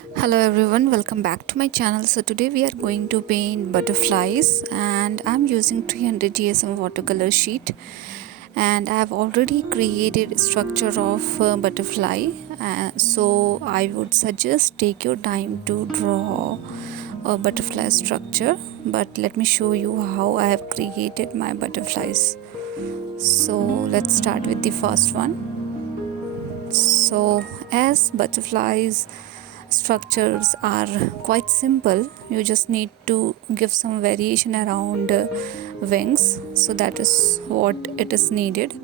Hello everyone, welcome back to my channel. So today we are going to paint butterflies and I'm using 300 GSM watercolor sheet, and I have already created structure of butterfly. So I would suggest take your time to draw a butterfly structure, but let me show you how I have created my butterflies. So let's start with the first one. So as butterflies structures are quite simple, you just need to give some variation around wings, so that is what it is needed.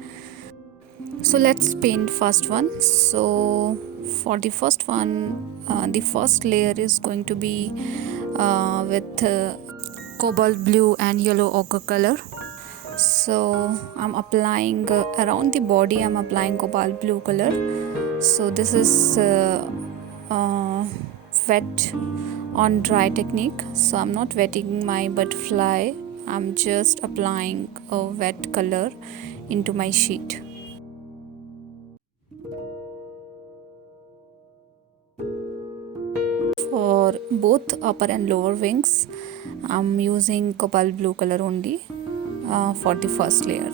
So let's paint first one. So for the first one, the first layer is going to be with cobalt blue and yellow ochre color. So I'm applying around the body, I'm applying cobalt blue color. So this is wet on dry technique, so I'm not wetting my butterfly, I'm just applying a wet color into my sheet. For both upper and lower wings, I'm using cobalt blue color only for the first layer.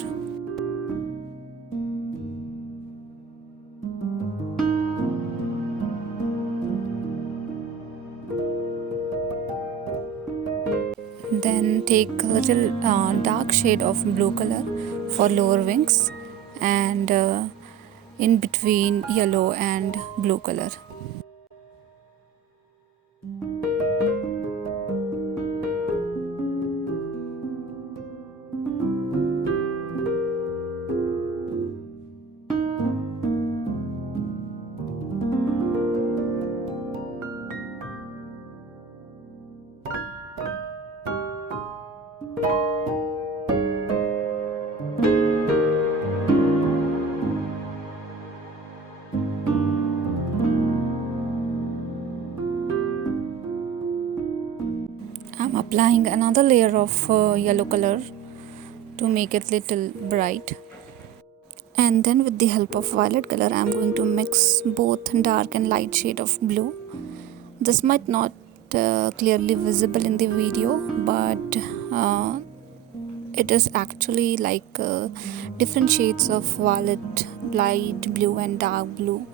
Then take a little dark shade of blue color for lower wings, and in between yellow and blue color. I'm applying another layer of yellow color to make it little bright, and then with the help of violet color I'm going to mix both dark and light shade of blue. This might not clearly visible in the video, but it is actually like different shades of violet, light blue and dark blue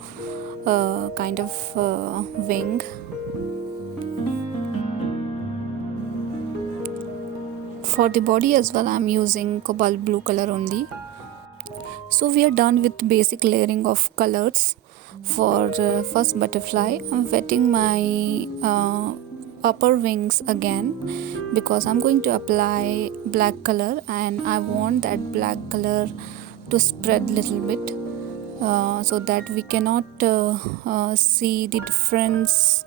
kind of wing. For the body as well, I'm using cobalt blue color only. So we are done with basic layering of colors. For first butterfly, I'm wetting my upper wings again, because I'm going to apply black color and I want that black color to spread little bit, so that we cannot see the difference,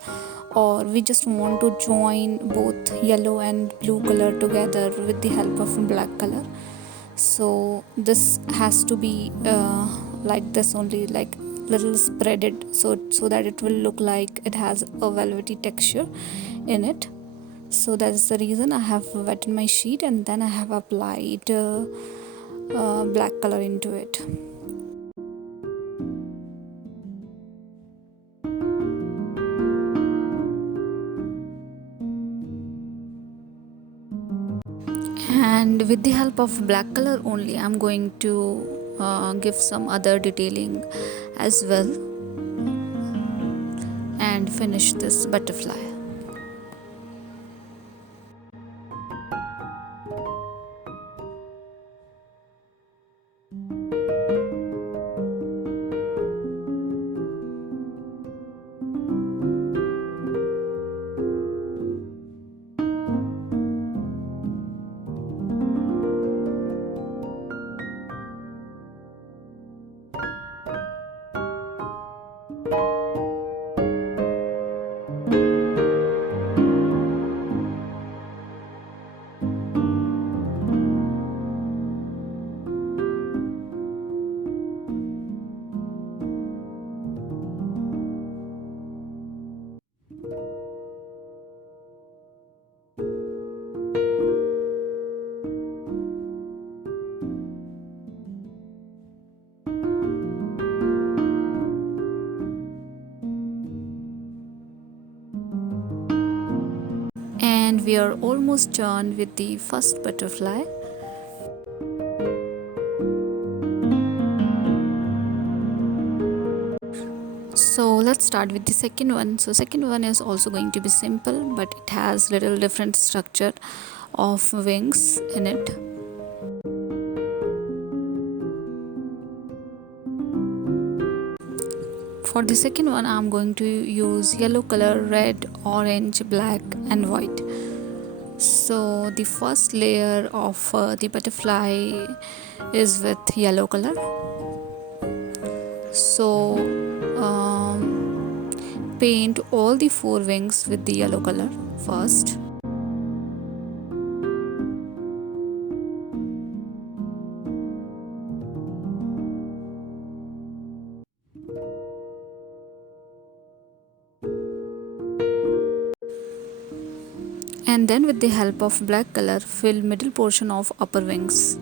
or we just want to join both yellow and blue color together with the help of black color. So this has to be like this only, like little spreaded, so that it will look like it has a velvety texture in it. So that's the reason I have wetted my sheet and then I have applied black color into it. And with the help of black color only, I'm going to give some other detailing as well and finish this butterfly. And we are almost done with the first butterfly. So let's start with the second one. So second one is also going to be simple, but it has little different structure of wings in it. For the second one, I'm going to use yellow color, red, orange, black and white. So the first layer of the butterfly is with yellow color. So paint all the four wings with the yellow color first. And then with the help of black color, fill middle portion of upper wings.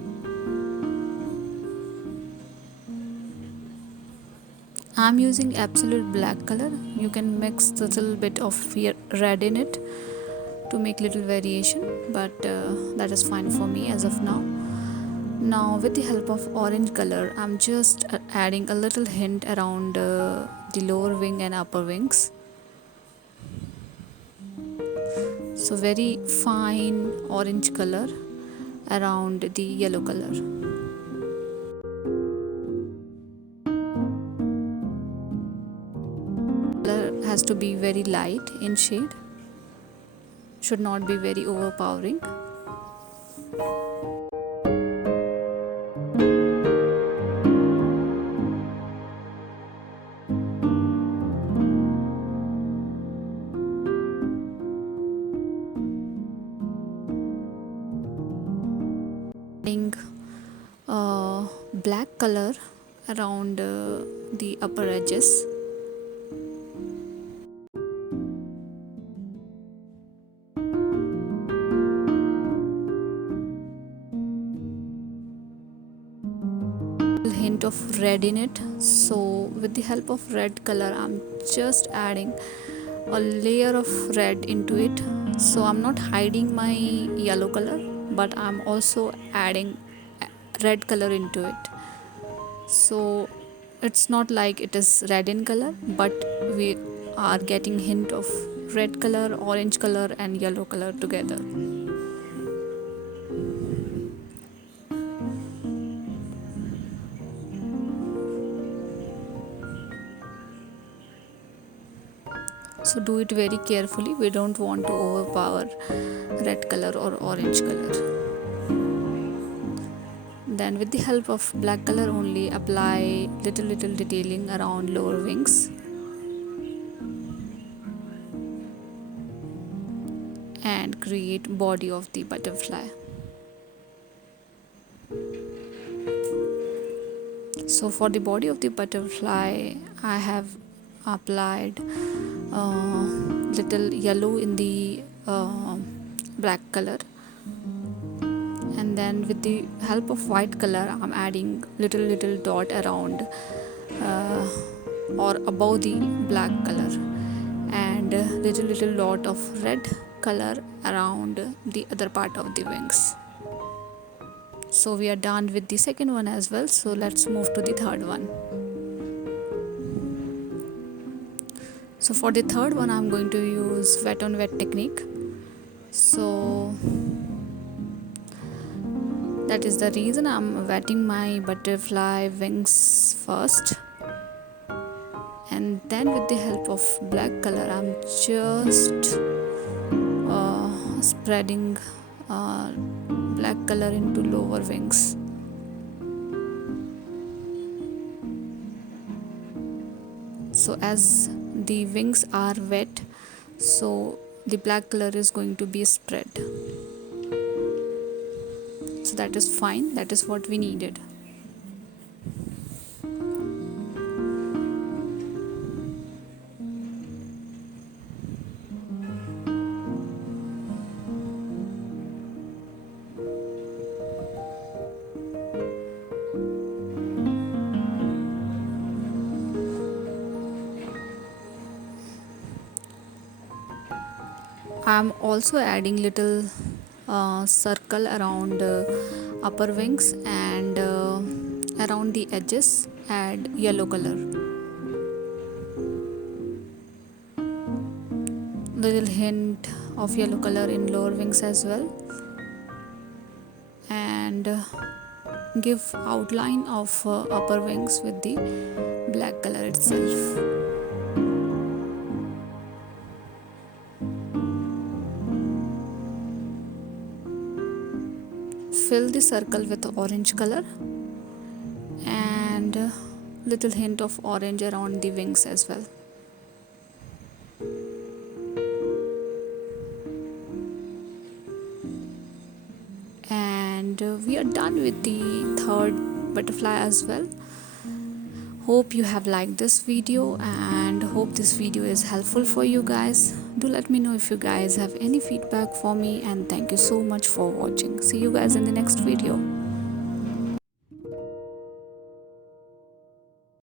I'm using absolute black color. You can mix a little bit of red in it to make little variation, but that is fine for me as of now. Now with the help of orange color, I'm just adding a little hint around the lower wing and upper wings. So very fine orange color around the yellow color. Color has to be very light in shade, should not be very overpowering. Adding black color around the upper edges. Hint of red in it. So with the help of red color, I'm just adding a layer of red into it. So I'm not hiding my yellow color, but I'm also adding red color into it. So it's not like it is red in color, but we are getting hint of red color, orange color and yellow color together. So do it very carefully. We don't want to overpower red color or orange color. Then with the help of black color only, apply little detailing around lower wings and create body of the butterfly. So for the body of the butterfly, I have applied little yellow in the black color, and then with the help of white color, I'm adding little dot around or above the black color, and little dot of red color around the other part of the wings. So we are done with the second one as well. So let's move to the third one. So for the third one, I'm going to use wet on wet technique. So that is the reason I'm wetting my butterfly wings first, and then with the help of black color, I'm just spreading black color into lower wings. So as the wings are wet, so the black color is going to be spread. So that is fine, that is what we needed. I'm also adding little circle around upper wings, and around the edges add yellow color. Little hint of yellow color in lower wings as well, and give outline of upper wings with the black color itself. Fill the circle with orange color, and little hint of orange around the wings as well. And we are done with the third butterfly as well. Hope you have liked this video, and hope this video is helpful for you guys. Do let me know if you guys have any feedback for me, and thank you so much for watching. See you guys in the next video.